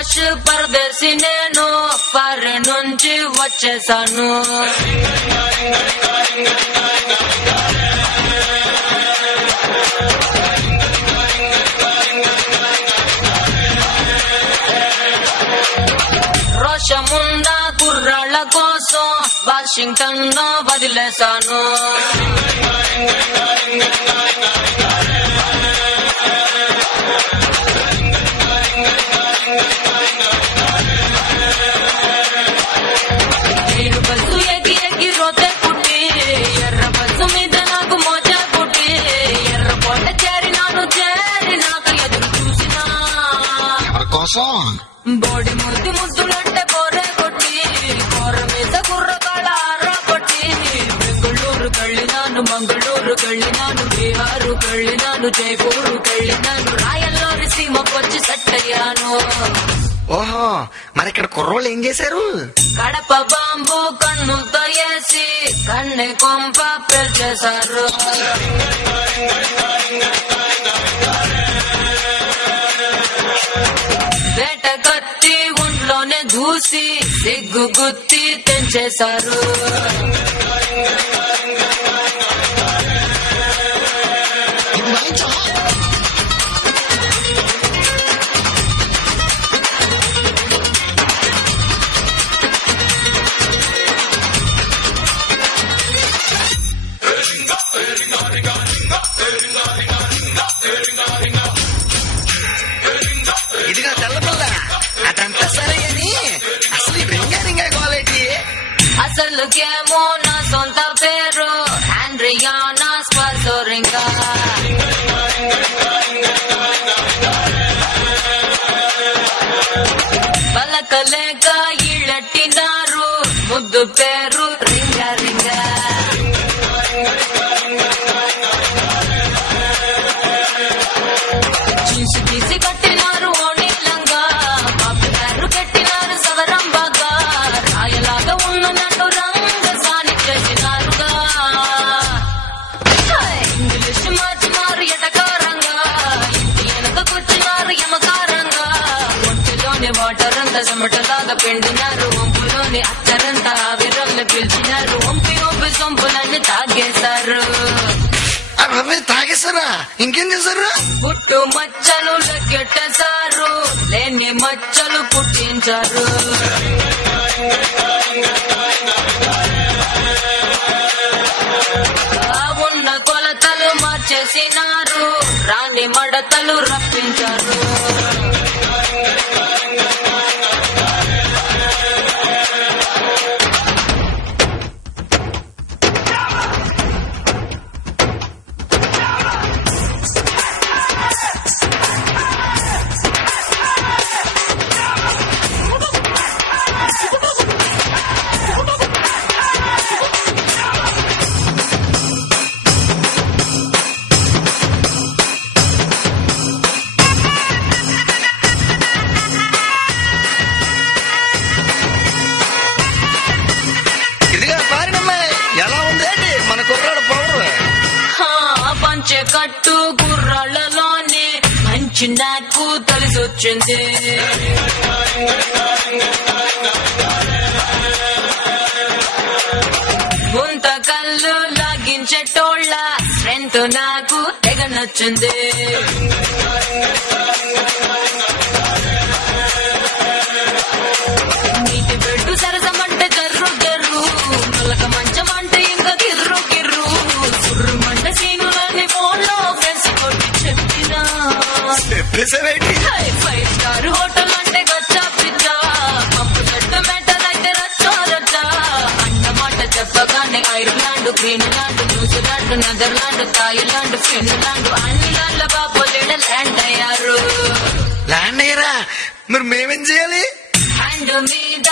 పాష్ పరదేశి నేను ఫారెన్ నుంచి వచ్చేసాను. రోషమున్న కుర్రాళ్ళ కోసం వాషింగ్టన్ లో వదిలేశాను. నేను బస్సు ఎక్కి ఎక్కి రోతే పుట్టి ఎర్ర బస్సు మీద నాకు మోచ పుట్టి ఎర్ర కోట చేరినాక ఎదురు చూసినా బోడి ముద్దు ముద్దులంటే కోరే కొట్టి కోర మీద కుర్రకాళ్ళ ఆర్ర కొట్టి బెంగళూరు కళ్ళినాను, మంగళూరు కళ్ళినాను, బీహారు కళ్ళినాను, జైపూరు కళ్ళినాను, రాయల్లోని సీమకొచ్చి సెట్ అయ్యాను. ఓహో, మరి ఇక్కడ కుర్రోళ్ళు ఏం చేశారు? కడప బాంబు కన్నుతో వేసి కన్నె కొంప పెంచేశారు. వేట కత్తి ఒంట్లోనే దూసి సిగ్గు గుత్తి తెంచేశారు. ఇదిగా తెల్లపిల్ల అదంతా సరే అని అసలు రింగా క్వాలిటీ. అసలుకేమో నా సొంత పేరు ఆండ్రియానా స్పార్సోరింగా. పలకలేక ఇళ్ళట్టినారు ముద్దు పేరు రింగా రింగా. జీన్సు తీసి కట్టినారు ఓణిలంగా, పాపగారు కట్టినారు సవరం బాగా, రాయలాగా ఉన్న నన్ను రంగసాని చేసినారుగా. ఇంగ్లీష్ మార్చినారు ఎటకారంగా, ఇంటి వెనకకొచ్చినారు యమకారంగా, ఒంటిలోని వాటర్ అంతా చెమటలాగా పిండినారు, వంపులోని అచ్చరంతా ఆవిరల్ని పిలిచినారు, వంపి వంపి సొంపులన్నీ తాగేశారు. తాగేశారా? ఇంకేం చేశారు? పుట్టు మచ్చలు లెక్కెట్టేశారు, లేని మచ్చలు పుట్టించారు. ఉన్న కొలతలు మార్చేసినారు, రాని మడతలు రప్పించారు. కట్టు గుర్రాళ్ళలోనే మంచి నాకు తెలిసొచ్చింది. గుంత కళ్ళు లాగించేటోళ్ళ స్ట్రెంత్ నాకు తెగ నచ్చింది. నీటి బెడ్డు సరసమంటే జర్రు జర్రు, మొలక మంచం అంటే ఇంకా గిర్రు గిర్రు, సుర్రుమంటే సీనులన్నీ ఫోన్లో ఫ్రెండ్స్ కొట్టి చెప్పినా. 5 స్టార్ హోటల్ అంటే గచ్చా పిచ్చా, పంపు చెట్టు మెటర్ అయితే రచ్చా రచ్చా, అన్నమాట చెప్పగానే Ireland, Greenland, New Zealand, Netherland, Thailand, Finland అన్ని లాండ్ల బాబోలేడ ల్యాండ్ అయ్యారు. ల్యాండ్ అయ్యారా? మరి మేమేం చేయాలి? హ్యాండ్ మీద